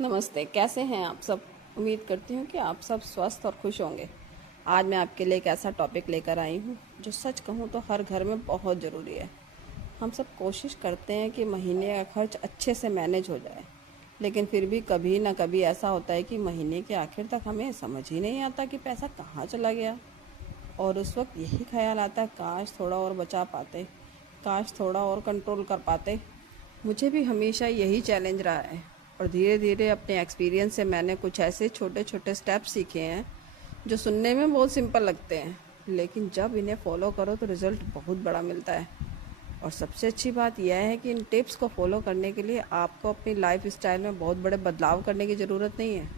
नमस्ते, कैसे हैं आप सब। उम्मीद करती हूँ कि आप सब स्वस्थ और खुश होंगे। आज मैं आपके लिए एक ऐसा टॉपिक लेकर आई हूँ जो सच कहूँ तो हर घर में बहुत ज़रूरी है। हम सब कोशिश करते हैं कि महीने का खर्च अच्छे से मैनेज हो जाए, लेकिन फिर भी कभी ना कभी ऐसा होता है कि महीने के आखिर तक हमें समझ ही नहीं आता कि पैसा कहाँ चला गया। और उस वक्त यही ख्याल आता है, काश थोड़ा और बचा पाते, काश थोड़ा और कंट्रोल कर पाते। मुझे भी हमेशा यही चैलेंज रहा है, और धीरे धीरे अपने एक्सपीरियंस से मैंने कुछ ऐसे छोटे छोटे स्टेप्स सीखे हैं जो सुनने में बहुत सिंपल लगते हैं, लेकिन जब इन्हें फॉलो करो तो रिज़ल्ट बहुत बड़ा मिलता है। और सबसे अच्छी बात यह है कि इन टिप्स को फॉलो करने के लिए आपको अपनी लाइफ स्टाइल में बहुत बड़े बदलाव करने की ज़रूरत नहीं है।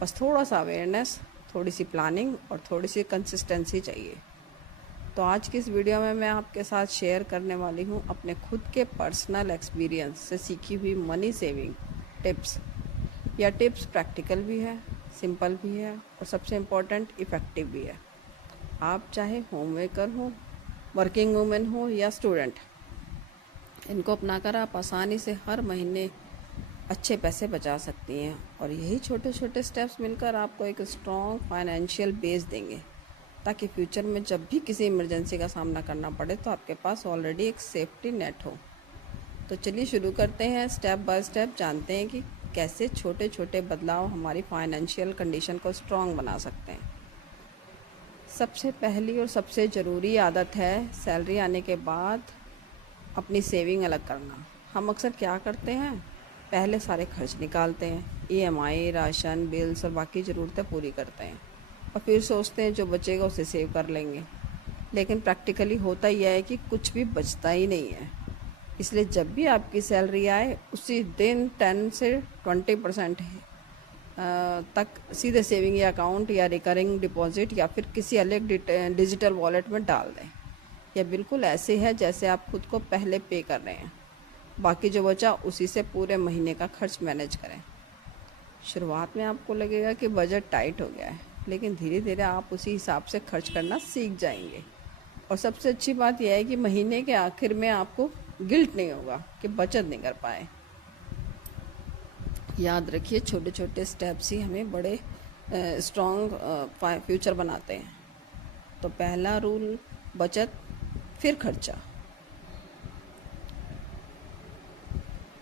बस थोड़ा सा अवेयरनेस, थोड़ी सी प्लानिंग और थोड़ी सी कंसिस्टेंसी चाहिए। तो आज की इस वीडियो में मैं आपके साथ शेयर करने वाली हूँ अपने खुद के पर्सनल एक्सपीरियंस से सीखी हुई मनी सेविंग टिप्स। यह टिप्स प्रैक्टिकल भी है, सिंपल भी है और सबसे इम्पोर्टेंट इफ़ेक्टिव भी है। आप चाहे होम मेकर हो, वर्किंग वूमेन हो या स्टूडेंट, इनको अपनाकर आप आसानी से हर महीने अच्छे पैसे बचा सकती हैं। और यही छोटे छोटे स्टेप्स मिलकर आपको एक स्ट्रॉन्ग फाइनेंशियल बेस देंगे, ताकि फ्यूचर में जब भी किसी इमरजेंसी का सामना करना पड़े तो आपके पास ऑलरेडी एक सेफ्टी नेट हो। तो चलिए शुरू करते हैं, स्टेप बाय स्टेप जानते हैं कि कैसे छोटे छोटे बदलाव हमारी फाइनेंशियल कंडीशन को स्ट्रॉन्ग बना सकते हैं। सबसे पहली और सबसे ज़रूरी आदत है सैलरी आने के बाद अपनी सेविंग अलग करना। हम अक्सर क्या करते हैं, पहले सारे खर्च निकालते हैं, ईएमआई, राशन, बिल्स और बाकी ज़रूरतें पूरी करते हैं, और फिर सोचते हैं जो बचेगा उसे सेव कर लेंगे। लेकिन प्रैक्टिकली होता यह है कि कुछ भी बचता ही नहीं है। इसलिए जब भी आपकी सैलरी आए उसी दिन 10 से 20% तक सीधे सेविंग या अकाउंट या रिकरिंग डिपॉजिट या फिर किसी अलग डिजिटल वॉलेट में डाल दें। यह बिल्कुल ऐसे है जैसे आप खुद को पहले पे कर रहे हैं। बाकी जो बचा उसी से पूरे महीने का खर्च मैनेज करें। शुरुआत में आपको लगेगा कि बजट टाइट हो गया है, लेकिन धीरे धीरे आप उसी हिसाब से खर्च करना सीख जाएंगे। और सबसे अच्छी बात यह है कि महीने के आखिर में आपको गिल्ट नहीं होगा कि बचत नहीं कर पाए। याद रखिए, छोटे छोटे स्टेप्स ही हमें बड़े स्ट्रॉन्ग फ्यूचर बनाते हैं। तो पहला रूल, बचत फिर खर्चा।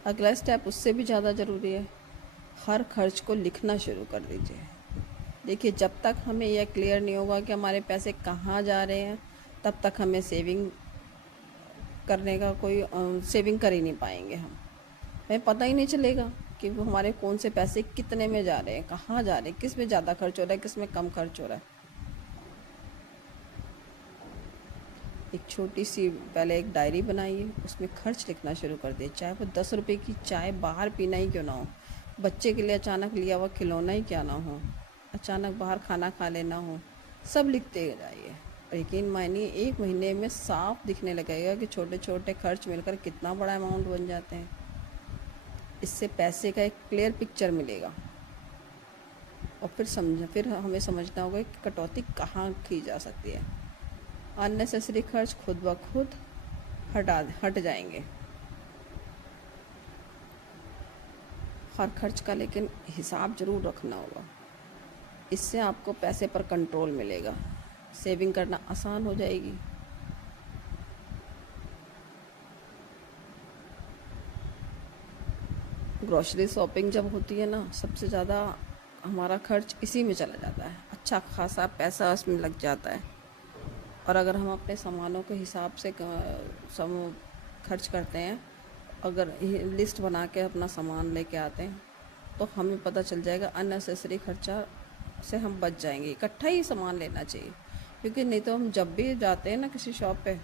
अगला स्टेप उससे भी ज़्यादा ज़रूरी है, हर खर्च को लिखना शुरू कर दीजिए। देखिए, जब तक हमें यह क्लियर नहीं होगा कि हमारे पैसे कहाँ जा रहे हैं, तब तक हमें सेविंग करने का कोई सेविंग कर ही नहीं पाएंगे। हमें पता ही नहीं चलेगा कि वो हमारे कौन से पैसे कितने में जा रहे हैं, कहाँ जा रहे हैं, किस में ज़्यादा खर्च हो रहा है, किस में कम खर्च हो रहा है। एक छोटी सी पहले एक डायरी बनाइए, उसमें खर्च लिखना शुरू कर दिए। चाहे वो 10 रुपये की चाय बाहर पीना ही क्यों ना हो, बच्चे के लिए अचानक लिया हुआ खिलौना ही क्या ना हो, अचानक बाहर खाना खा लेना हो, सब लिखते जाइए। और यकीन मानिए, एक महीने में साफ दिखने लगेगा कि छोटे छोटे खर्च मिलकर कितना बड़ा अमाउंट बन जाते हैं। इससे पैसे का एक क्लियर पिक्चर मिलेगा, और फिर हमें समझना होगा कि कटौती कहाँ की जा सकती है। अननेसेसरी खर्च खुद ब खुद हट जाएंगे। हर खर्च का लेकिन हिसाब ज़रूर रखना होगा, इससे आपको पैसे पर कंट्रोल मिलेगा, सेविंग करना आसान हो जाएगी। ग्रॉसरी शॉपिंग जब होती है ना, सबसे ज़्यादा हमारा खर्च इसी में चला जाता है, अच्छा खासा पैसा उसमें लग जाता है। और अगर हम अपने सामानों के हिसाब से सम खर्च करते हैं, अगर लिस्ट बना के अपना सामान लेके आते हैं, तो हमें पता चल जाएगा अननेसेसरी खर्चा से हम बच जाएंगे। इकट्ठा ही सामान लेना चाहिए, क्योंकि नहीं तो हम जब भी जाते हैं ना किसी शॉप पे,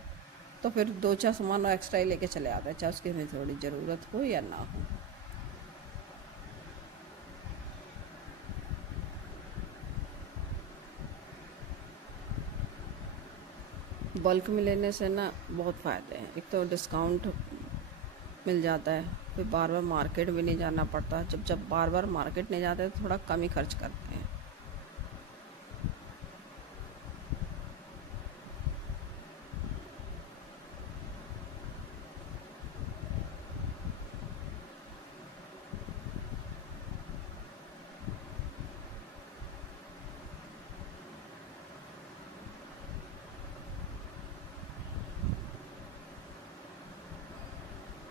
तो फिर 2-4 सामान एक्स्ट्रा ही लेके चले आते हैं, चाहे उसकी हमें थोड़ी ज़रूरत हो या ना हो। बल्क में लेने से ना बहुत फ़ायदे हैं। एक तो डिस्काउंट मिल जाता है, फिर बार बार मार्केट भी नहीं जाना पड़ता। जब बार बार मार्केट नहीं जाते तो थोड़ा कम ही खर्च करते हैं।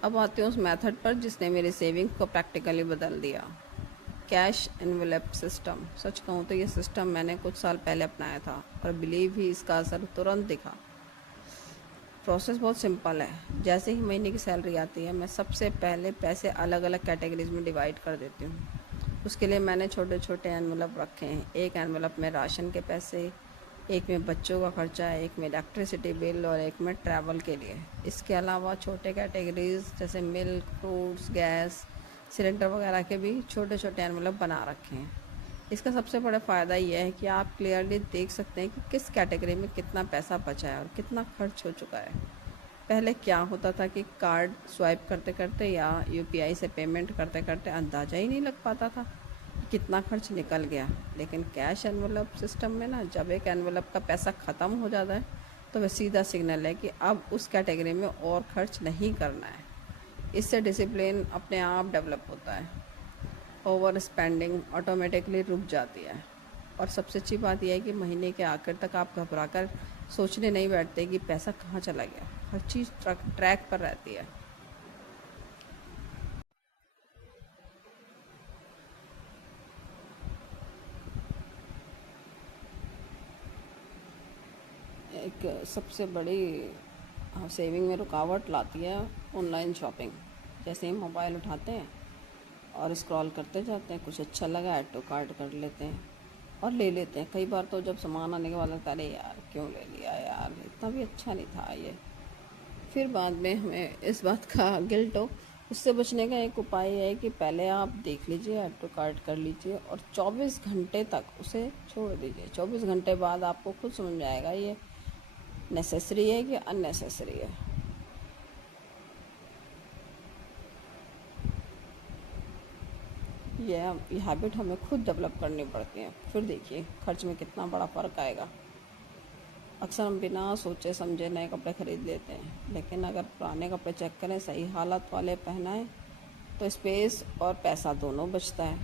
अब आती हूँ उस मेथड पर जिसने मेरी सेविंग्स को प्रैक्टिकली बदल दिया। Cash envelope system. सच कहूँ तो ये सिस्टम मैंने कुछ साल पहले अपनाया था और बिलीव ही इसका असर तुरंत दिखा। प्रोसेस बहुत सिंपल है। जैसे ही महीने की सैलरी आती है मैं सबसे पहले पैसे अलग अलग कैटेगरीज में डिवाइड कर देती हूँ। उसके लिए मैंने छोटे छोटे एनवेलप रखे हैं। एक एनवेलप में राशन के पैसे, एक में बच्चों का खर्चा, एक में इलेक्ट्रिसिटी बिल और एक में ट्रैवल के लिए। इसके अलावा छोटे कैटेगरीज जैसे मिल्क, फ्रूट्स, गैस, सिलेंडर वगैरह के भी छोटे छोटे एनवेलप बना रखे हैं। इसका सबसे बड़ा फ़ायदा यह है कि आप क्लियरली देख सकते हैं कि किस कैटेगरी में कितना पैसा बचा है और कितना खर्च हो चुका है। पहले क्या होता था कि कार्ड स्वाइप करते करते या यूपीआई से पेमेंट करते करते अंदाज़ा ही नहीं लग पाता था कि कितना खर्च निकल गया। लेकिन कैश एनवेलप सिस्टम में ना, जब एक एनवेलप का पैसा ख़त्म हो जाता है तो वह सीधा सिग्नल है कि अब उस कैटेगरी में और खर्च नहीं करना है। इससे डिसिप्लिन अपने आप डेवलप होता है। ओवर स्पेंडिंग ऑटोमेटिकली रुक जाती है। और सबसे अच्छी बात यह है कि महीने के आखिर तक आप घबरा कर सोचने नहीं बैठते कि पैसा कहाँ चला गया। हर चीज़ ट्रैक पर रहती है। एक सबसे बड़ी सेविंग में रुकावट लाती है ऑनलाइन शॉपिंग। जैसे ही मोबाइल उठाते हैं और स्क्रॉल करते जाते हैं, कुछ अच्छा लगा ऐड टू कार्ट कर लेते हैं और ले लेते हैं। कई बार तो जब सामान आने के बाद लगता है अरे यार क्यों ले लिया यार, इतना भी अच्छा नहीं था ये। फिर बाद में हमें इस बात का गिल्ट हो। उससे बचने का एक उपाय है कि पहले आप देख लीजिए, ऐड टू कार्ट कर लीजिए और 24 घंटे तक उसे छोड़ दीजिए। 24 घंटे बाद आपको खुद समझ में आएगा ये नेसेसरी है कि अननेसेसरी है। ये हैबिट हमें खुद डेवलप करनी पड़ती है। फिर देखिए खर्च में कितना बड़ा फ़र्क आएगा। अक्सर हम बिना सोचे समझे नए कपड़े खरीद लेते हैं, लेकिन अगर पुराने कपड़े चेक करें, सही हालत वाले पहनाएं तो स्पेस और पैसा दोनों बचता है।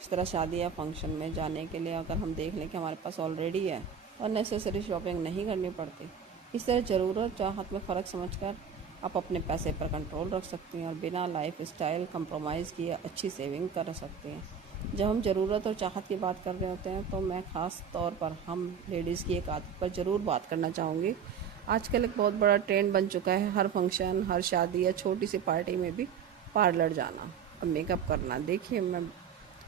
इस तरह शादी या फंक्शन में जाने के लिए अगर हम देख लें कि हमारे पास ऑलरेडी है और नेसेसरी शॉपिंग नहीं करनी पड़ती। इस तरह ज़रूरत चाहत में फ़र्क समझकर आप अपने पैसे पर कंट्रोल रख सकती हैं और बिना लाइफ स्टाइल कंप्रोमाइज़ किए अच्छी सेविंग कर सकती हैं। जब हम ज़रूरत और चाहत की बात कर रहे होते हैं तो मैं ख़ास तौर पर हम लेडीज़ की एक आदत पर ज़रूर बात करना चाहूँगी। आजकल एक बहुत बड़ा ट्रेंड बन चुका है हर फंक्शन, हर शादी या छोटी सी पार्टी में भी पार्लर जाना और मेकअप करना। देखिए मैं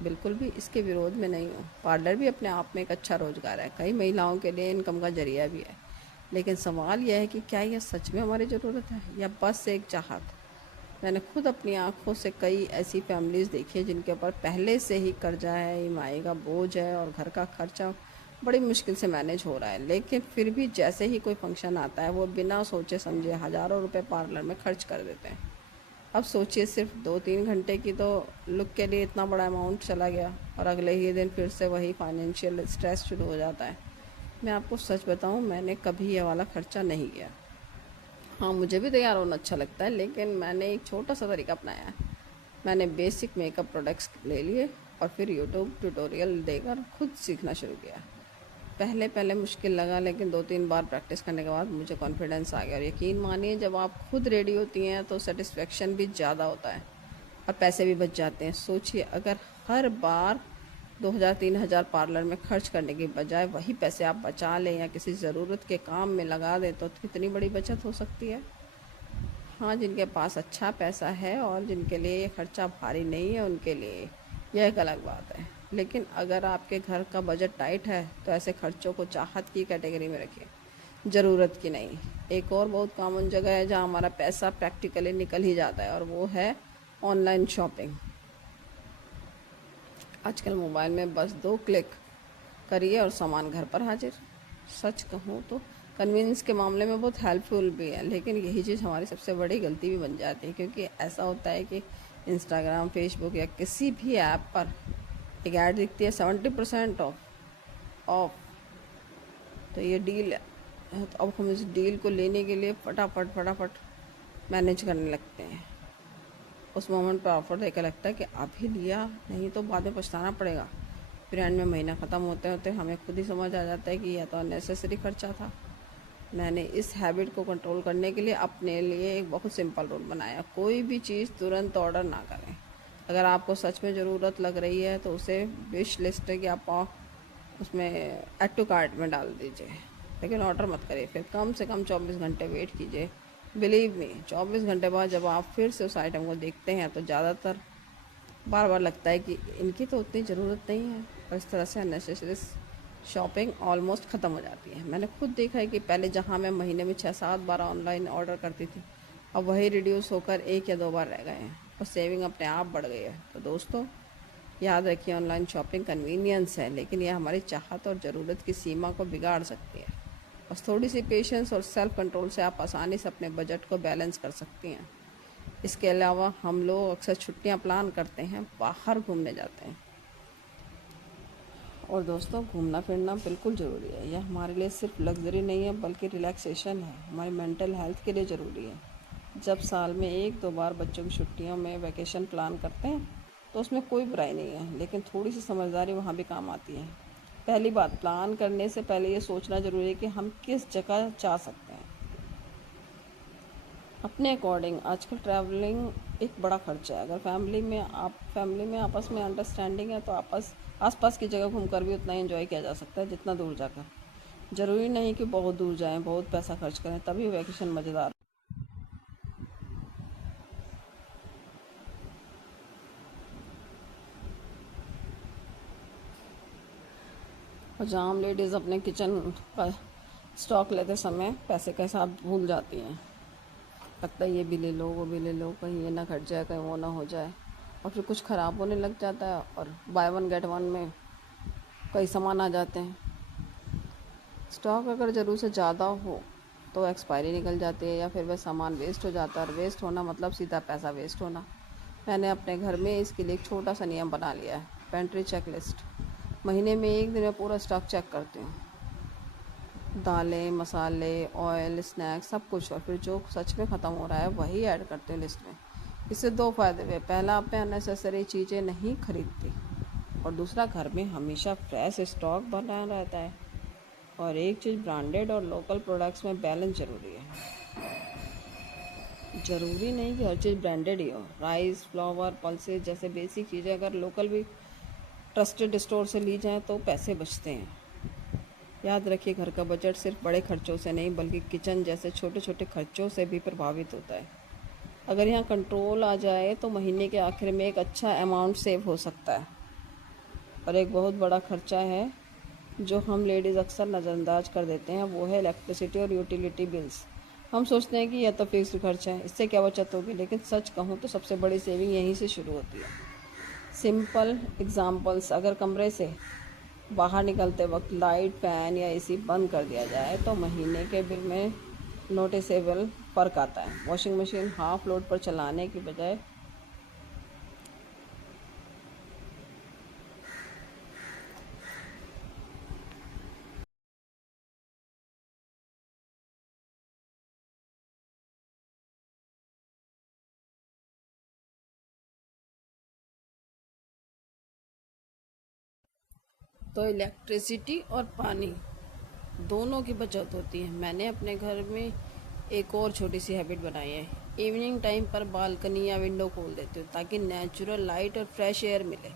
बिल्कुल भी इसके विरोध में नहीं हूँ। पार्लर भी अपने आप में एक अच्छा रोज़गार है, कई महिलाओं के लिए इनकम का जरिया भी है। लेकिन सवाल यह है कि क्या यह सच में हमारी ज़रूरत है या बस एक चाहत। मैंने खुद अपनी आंखों से कई ऐसी फैमिलीज़ देखी है जिनके ऊपर पहले से ही कर्जा है, ईएमआई का बोझ है और घर का खर्चा बड़ी मुश्किल से मैनेज हो रहा है, लेकिन फिर भी जैसे ही कोई फंक्शन आता है वो बिना सोचे समझे हज़ारों रुपए पार्लर में खर्च कर देते हैं। अब सोचिए सिर्फ 2-3 घंटे की तो लुक के लिए इतना बड़ा अमाउंट चला गया और अगले ही दिन फिर से वही फाइनेंशियल स्ट्रेस शुरू हो जाता है। मैं आपको सच बताऊं, मैंने कभी ये वाला खर्चा नहीं किया। हाँ, मुझे भी तैयार होना अच्छा लगता है, लेकिन मैंने एक छोटा सा तरीका अपनाया है। मैंने बेसिक मेकअप प्रोडक्ट्स ले लिए और फिर यूट्यूब ट्यूटोरियल देकर खुद सीखना शुरू किया। पहले पहले मुश्किल लगा, लेकिन 2-3 बार प्रैक्टिस करने के बाद मुझे कॉन्फिडेंस आ गया और यकीन मानिए जब आप खुद रेडी होती हैं तो सेटिस्फेक्शन भी ज़्यादा होता है और पैसे भी बच जाते हैं। सोचिए अगर हर बार 2000-3000 पार्लर में खर्च करने के बजाय वही पैसे आप बचा लें या किसी ज़रूरत के काम में लगा दें तो कितनी बड़ी बचत हो सकती है। हाँ, जिनके पास अच्छा पैसा है और जिनके लिए ये खर्चा भारी नहीं है उनके लिए यह एक अलग बात है। लेकिन अगर आपके घर का बजट टाइट है तो ऐसे खर्चों को चाहत की कैटेगरी में रखिए, ज़रूरत की नहीं। एक और बहुत कॉमन जगह है जहाँ हमारा पैसा प्रैक्टिकली निकल ही जाता है और वो है ऑनलाइन शॉपिंग। आजकल मोबाइल में बस 2 क्लिक करिए और सामान घर पर हाजिर। सच कहूँ तो कन्वीनियंस के मामले में बहुत हेल्पफुल भी है, लेकिन यही चीज़ हमारी सबसे बड़ी गलती भी बन जाती है, क्योंकि ऐसा होता है कि इंस्टाग्राम, फेसबुक या किसी भी ऐप पर एक ऐड दिखती है 70% ऑफ, तो ये डील है। तो अब हम इस डील को लेने के लिए फटाफट फटाफट मैनेज करने लगते हैं। उस मोमेंट पर ऑफर देकर लगता है कि अभी लिया नहीं तो बाद में पछताना पड़ेगा। फिर एंड में महीना ख़त्म होते होते हमें खुद ही समझ आ जाता है कि यह तो अननेसेसरी खर्चा था। मैंने इस हैबिट को कंट्रोल करने के लिए अपने लिए एक बहुत सिंपल रूल बनाया। कोई भी चीज़ तुरंत ऑर्डर ना करें। अगर आपको सच में ज़रूरत लग रही है तो उसे विश लिस्ट की आप उसमें ऐड टू कार्ट में डाल दीजिए, लेकिन ऑर्डर मत करिए। फिर कम से कम 24 घंटे वेट कीजिए। बिलीव मी, 24 घंटे बाद जब आप फिर से उस आइटम को देखते हैं तो ज़्यादातर बार बार लगता है कि इनकी तो उतनी ज़रूरत नहीं है, और इस तरह से अननेसेसरी शॉपिंग ऑलमोस्ट ख़त्म हो जाती है। मैंने खुद देखा है कि पहले जहाँ मैं महीने में 6-7 बार ऑनलाइन ऑर्डर करती थी, अब वही रिड्यूस होकर 1 या 2 बार रह गए हैं, और सेविंग अपने आप बढ़ गई है। तो दोस्तों, याद रखिए, ऑनलाइन शॉपिंग कन्वीनियंस है, लेकिन यह हमारी चाहत और ज़रूरत की सीमा को बिगाड़ सकती है। बस थोड़ी सी पेशेंस और सेल्फ कंट्रोल से आप आसानी से अपने बजट को बैलेंस कर सकती हैं। इसके अलावा हम लोग अक्सर छुट्टियां प्लान करते हैं, बाहर घूमने जाते हैं। और दोस्तों, घूमना फिरना बिल्कुल ज़रूरी है। यह हमारे लिए सिर्फ लग्जरी नहीं है, बल्कि रिलैक्सेशन है। हमारी मेंटल हेल्थ के लिए ज़रूरी है। जब साल में 1-2 बार बच्चों की छुट्टियों में वैकेशन प्लान करते हैं तो उसमें कोई बुराई नहीं है, लेकिन थोड़ी सी समझदारी वहाँ भी काम आती है। पहली बात, प्लान करने से पहले ये सोचना ज़रूरी है कि हम किस जगह जा सकते हैं अपने अकॉर्डिंग। आजकल ट्रैवलिंग एक बड़ा खर्चा है। अगर फैमिली में आपस में अंडरस्टैंडिंग है तो आसपास की जगह घूमकर भी उतना ही एंजॉय किया जा सकता है जितना दूर जाकर। ज़रूरी नहीं कि बहुत दूर जाएं, बहुत पैसा खर्च करें, तभी वैकेशन मज़ेदार। और जहाँ हम लेडीज़ अपने किचन का स्टॉक लेते समय पैसे का हिसाब भूल जाती हैं। लगता है ये भी ले लो, वो भी ले लो, कहीं ये ना घट जाए, कहीं वो ना हो जाए, और फिर कुछ ख़राब होने लग जाता है, और बाय वन गेट वन में कई सामान आ जाते हैं। स्टॉक अगर ज़रूर से ज़्यादा हो तो एक्सपायरी निकल जाती है, या फिर वह सामान वेस्ट हो जाता है, और वेस्ट होना मतलब सीधा पैसा वेस्ट होना। मैंने अपने घर में इसके लिए एक छोटा सा नियम बना लिया है, पेंट्री चेक लिस्ट। महीने में 1 दिन में पूरा स्टॉक चेक करती हूँ, दालें, मसाले, ऑयल, स्नैक्स, सब कुछ, और फिर जो सच में ख़त्म हो रहा है वही ऐड करते हैं लिस्ट में। इससे 2 फ़ायदे हुए। पहला, आप पे अननेसेसरी चीज़ें नहीं खरीदती, और दूसरा, घर में हमेशा फ्रेश स्टॉक बना रहता है। और एक चीज़, ब्रांडेड और लोकल प्रोडक्ट्स में बैलेंस ज़रूरी है। ज़रूरी नहीं कि हर चीज़ ब्रांडेड ही हो। राइस, फ्लावर, पल्सेस जैसे बेसिक चीज़ें अगर लोकल भी ट्रस्टेड स्टोर से ली जाएँ तो पैसे बचते हैं। याद रखिए, घर का बजट सिर्फ बड़े खर्चों से नहीं, बल्कि किचन जैसे छोटे छोटे खर्चों से भी प्रभावित होता है। अगर यहाँ कंट्रोल आ जाए तो महीने के आखिर में एक अच्छा अमाउंट सेव हो सकता है। और एक बहुत बड़ा खर्चा है जो हम लेडीज़ अक्सर नज़रअंदाज कर देते हैं, वो है इलेक्ट्रिसिटी और यूटिलिटी बिल्स। हम सोचते हैं कि यह तो फिक्स्ड खर्च है, इससे क्या बचत होगी, लेकिन सच कहूँ तो सबसे बड़ी सेविंग यहीं से शुरू होती है। सिंपल एग्जांपल्स, अगर कमरे से बाहर निकलते वक्त लाइट, फैन या एसी बंद कर दिया जाए तो महीने के बिल में नोटिसेबल फ़र्क आता है। वॉशिंग मशीन हाफ लोड पर चलाने की बजाय तो इलेक्ट्रिसिटी और पानी दोनों की बचत होती है। मैंने अपने घर में एक और छोटी सी हैबिट बनाई है। इवनिंग टाइम पर बालकनी या विंडो खोल देती हूँ ताकि नेचुरल लाइट और फ्रेश एयर मिले,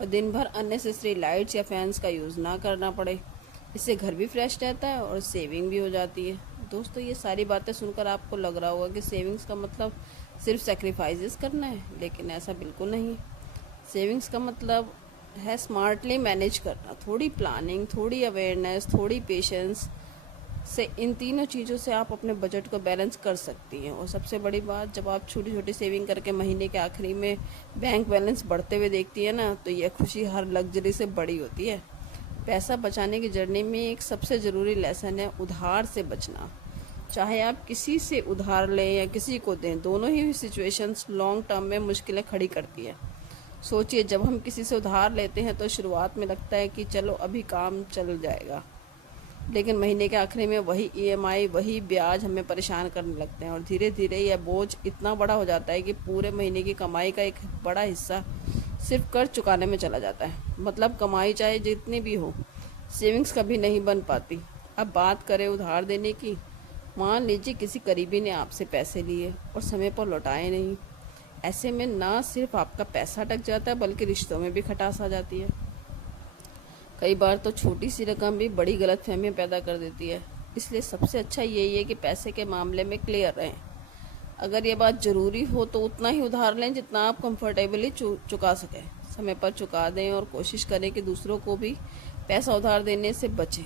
और दिन भर अननेसेसरी लाइट्स या फैंस का यूज़ ना करना पड़े। इससे घर भी फ्रेश रहता है और सेविंग भी हो जाती है। दोस्तों, ये सारी बातें सुनकर आपको लग रहा होगा कि सेविंग्स का मतलब सिर्फ सेक्रीफाइसेस करना है, लेकिन ऐसा बिल्कुल नहीं। सेविंग्स का मतलब है स्मार्टली मैनेज करना। थोड़ी प्लानिंग, थोड़ी अवेयरनेस, थोड़ी पेशेंस से, इन तीनों चीज़ों से आप अपने बजट को बैलेंस कर सकती हैं। और सबसे बड़ी बात, जब आप छोटी छोटी सेविंग करके महीने के आखिरी में बैंक बैलेंस बढ़ते हुए देखती है ना, तो यह खुशी हर लग्जरी से बड़ी होती है। पैसा बचाने की जर्नी में एक सबसे ज़रूरी लेसन है उधार से बचना। चाहे आप किसी से उधार लें या किसी को दें, दोनों ही सिचुएशंस लॉन्ग टर्म में मुश्किलें खड़ी करती है। सोचिए, जब हम किसी से उधार लेते हैं तो शुरुआत में लगता है कि चलो अभी काम चल जाएगा, लेकिन महीने के आखिरी में वही ईएमआई, वही ब्याज हमें परेशान करने लगते हैं, और धीरे धीरे यह बोझ इतना बड़ा हो जाता है कि पूरे महीने की कमाई का एक बड़ा हिस्सा सिर्फ कर्ज चुकाने में चला जाता है। मतलब कमाई चाहे जितनी भी हो, सेविंग्स कभी नहीं बन पाती। अब बात करें उधार देने की, मान लीजिए किसी करीबी ने आपसे पैसे लिए और समय पर लौटाए नहीं। ऐसे में ना सिर्फ आपका पैसा अटक जाता है बल्कि रिश्तों में भी खटास आ जाती है। कई बार तो छोटी सी रकम भी बड़ी गलतफहमियां पैदा कर देती है। इसलिए सबसे अच्छा यही है कि पैसे के मामले में क्लियर रहें। अगर ये बात ज़रूरी हो तो उतना ही उधार लें जितना आप कंफर्टेबली चुका सकें। समय पर चुका दें और कोशिश करें कि दूसरों को भी पैसा उधार देने से बचें।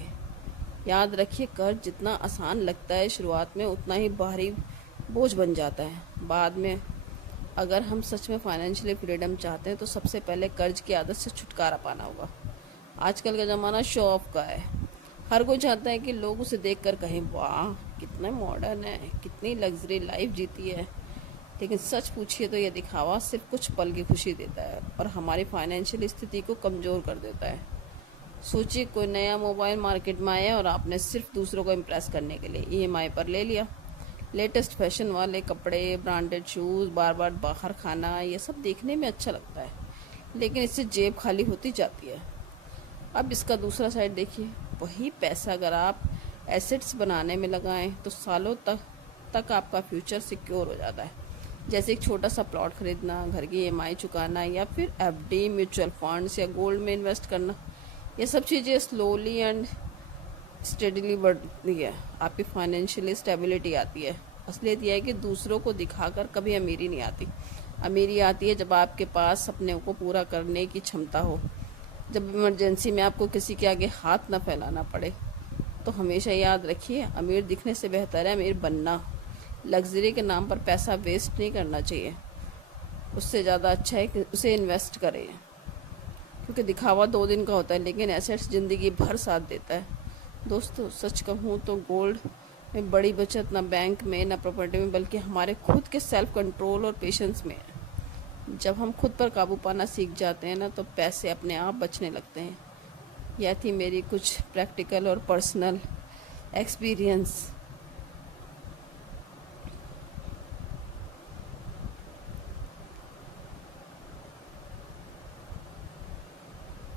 याद रखिए, कर्ज जितना आसान लगता है शुरुआत में उतना ही भारी बोझ बन जाता है बाद में। अगर हम सच में फाइनेंशियली फ्रीडम चाहते हैं तो सबसे पहले कर्ज की आदत से छुटकारा पाना होगा। आजकल का ज़माना शो ऑफ का है। हर कोई चाहता है कि लोग उसे देखकर कहें, वाह कितना मॉडर्न है, कितनी लग्जरी लाइफ जीती है। लेकिन सच पूछिए तो यह दिखावा सिर्फ कुछ पल की खुशी देता है और हमारी फाइनेंशियल स्थिति को कमज़ोर कर देता है। सोचिए, कोई नया मोबाइल मार्केट में आया और आपने सिर्फ दूसरों को इम्प्रेस करने के लिए ईएमआई पर ले लिया। लेटेस्ट फैशन वाले कपड़े, ब्रांडेड शूज़, बार बार बाहर खाना, ये सब देखने में अच्छा लगता है लेकिन इससे जेब खाली होती जाती है। अब इसका दूसरा साइड देखिए। वही पैसा अगर आप एसेट्स बनाने में लगाएं तो सालों तक आपका फ्यूचर सिक्योर हो जाता है। जैसे एक छोटा सा प्लॉट खरीदना, घर की ईएमआई चुकाना या फिर एफडी, म्यूचुअल फंड्स या गोल्ड में इन्वेस्ट करना। ये सब चीज़ें स्लोली एंड स्टेडीली बढ़ती है। आपकी फाइनेंशियली स्टेबिलिटी आती है। असलियत यह है कि दूसरों को दिखाकर कभी अमीरी नहीं आती। अमीरी आती है जब आपके पास अपने को पूरा करने की क्षमता हो, जब इमरजेंसी में आपको किसी के आगे हाथ न फैलाना पड़े। तो हमेशा याद रखिए, अमीर दिखने से बेहतर है अमीर बनना। लग्जरी के नाम पर पैसा वेस्ट नहीं करना चाहिए। उससे ज़्यादा अच्छा है कि उसे इन्वेस्ट करें, क्योंकि दिखावा 2 दिन का होता है लेकिन एसेट्स ज़िंदगी भर साथ देता है। दोस्तों, सच कहूँ तो गोल्ड में बड़ी बचत ना बैंक में ना प्रॉपर्टी में बल्कि हमारे खुद के सेल्फ कंट्रोल और पेशेंस में है। जब हम खुद पर काबू पाना सीख जाते हैं ना तो पैसे अपने आप बचने लगते हैं। यह थी मेरी कुछ प्रैक्टिकल और पर्सनल एक्सपीरियंस।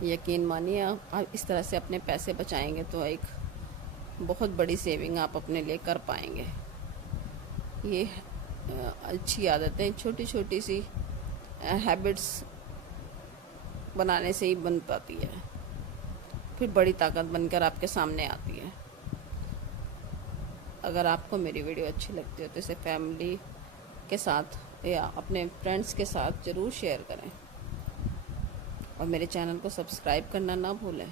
यकीन मानिए, आप इस तरह से अपने पैसे बचाएंगे तो एक बहुत बड़ी सेविंग आप अपने लिए कर पाएंगे। ये अच्छी आदतें छोटी छोटी सी हैबिट्स बनाने से ही बन पाती है, फिर बड़ी ताकत बनकर आपके सामने आती है। अगर आपको मेरी वीडियो अच्छी लगती है तो इसे फैमिली के साथ या अपने फ्रेंड्स के साथ ज़रूर शेयर करें और मेरे चैनल को सब्सक्राइब करना ना भूलें।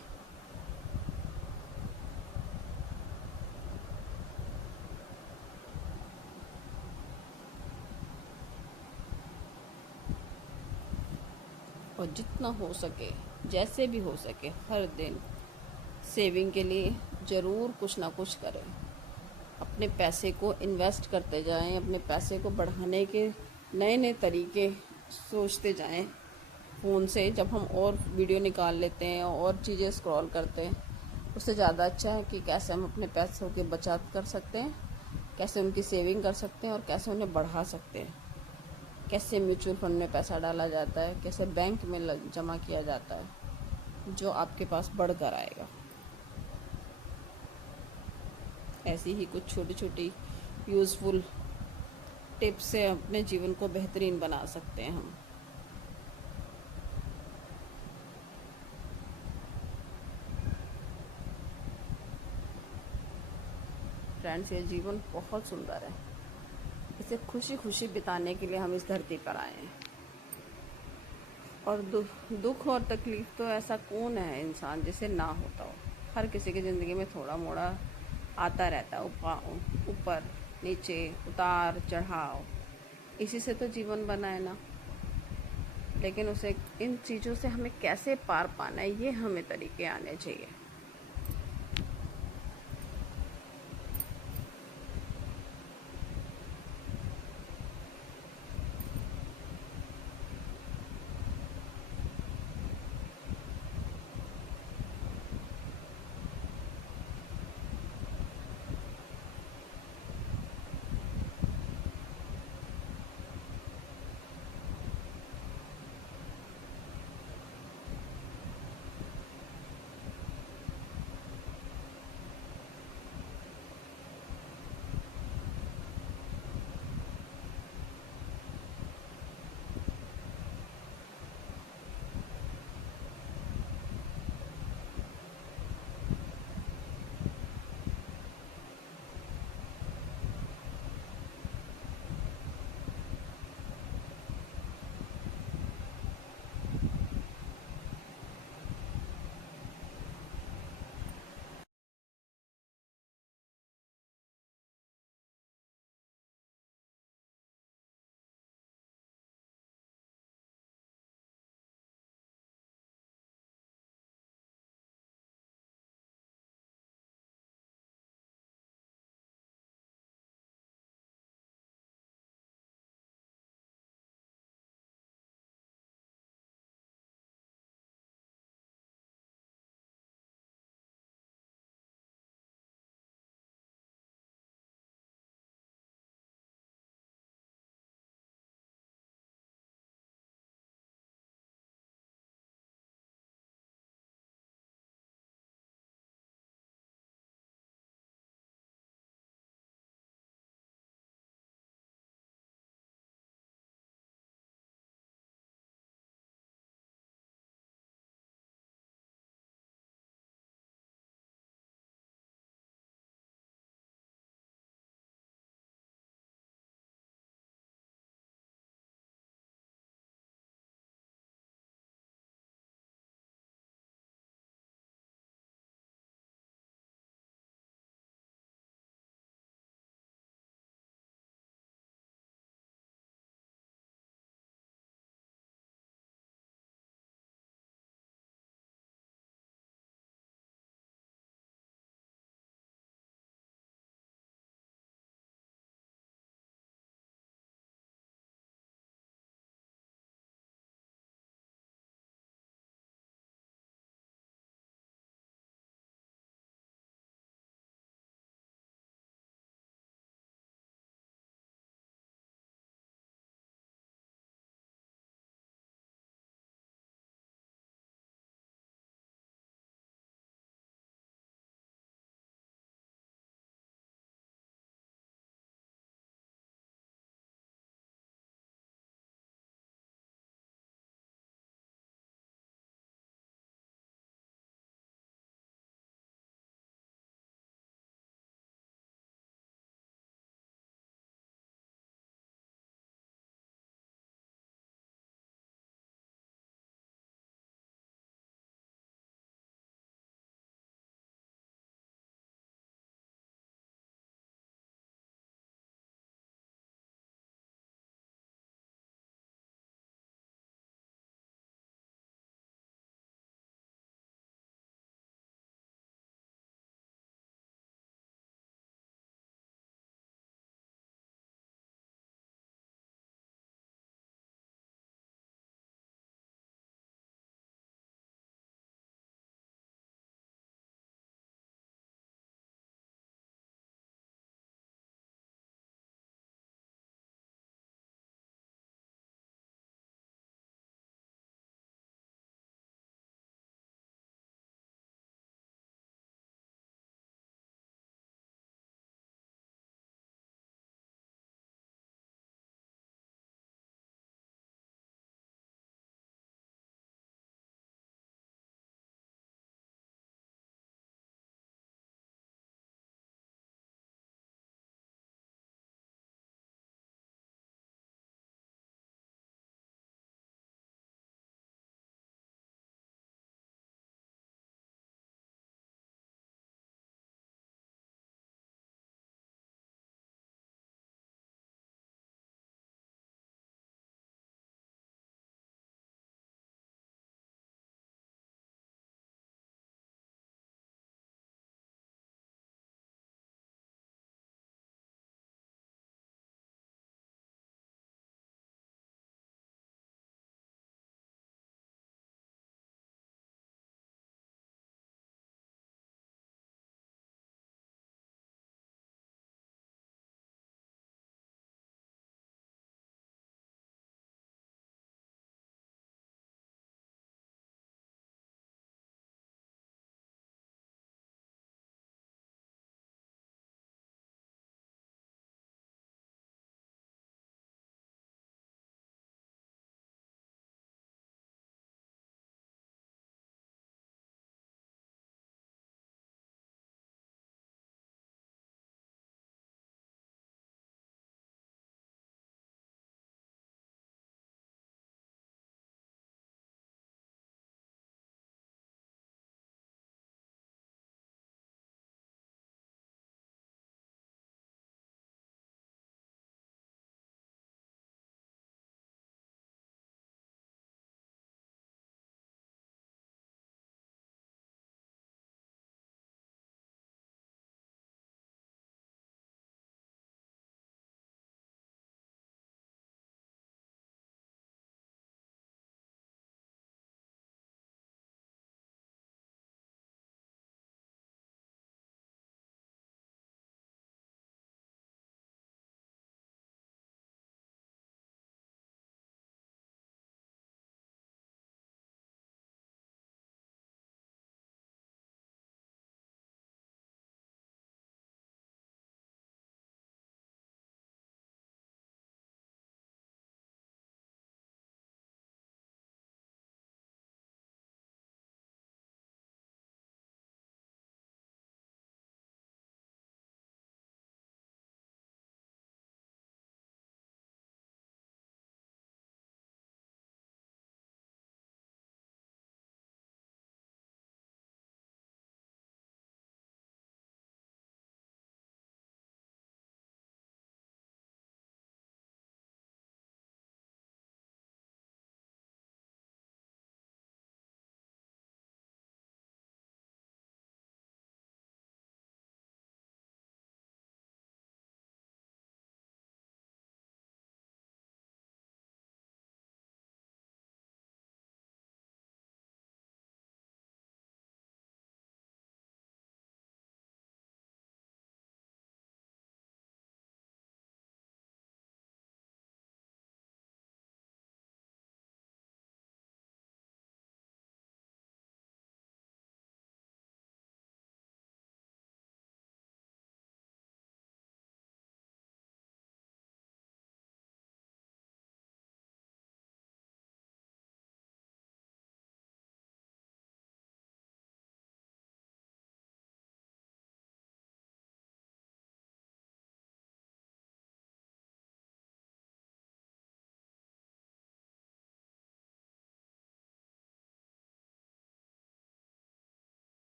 और जितना हो सके, जैसे भी हो सके, हर दिन सेविंग के लिए ज़रूर कुछ ना कुछ करें। अपने पैसे को इन्वेस्ट करते जाएं, अपने पैसे को बढ़ाने के नए नए तरीके सोचते जाएं। फ़ोन से जब हम और वीडियो निकाल लेते हैं और चीज़ें स्क्रॉल करते हैं, उससे ज़्यादा अच्छा है कि कैसे हम अपने पैसों की बचत कर सकते हैं, कैसे उनकी सेविंग कर सकते हैं और कैसे उन्हें बढ़ा सकते हैं। कैसे म्यूचुअल फंड में पैसा डाला जाता है, कैसे बैंक में जमा किया जाता है, जो आपके पास बढ़कर आएगा। ऐसी ही कुछ छोटी छोटी यूज़फुल टिप्स से अपने जीवन को बेहतरीन बना सकते हैं हम। फ्रेंड्स, ये जीवन बहुत सुंदर है। इसे खुशी खुशी बिताने के लिए हम इस धरती पर आए हैं। और दुख और तकलीफ तो ऐसा कौन है इंसान जिसे ना होता हो। हर किसी की ज़िंदगी में थोड़ा मोड़ा आता रहता है, ऊपर नीचे, उतार चढ़ाव। इसी से तो जीवन बना है ना। लेकिन उसे इन चीज़ों से हमें कैसे पार पाना है, ये हमें तरीके आने चाहिए।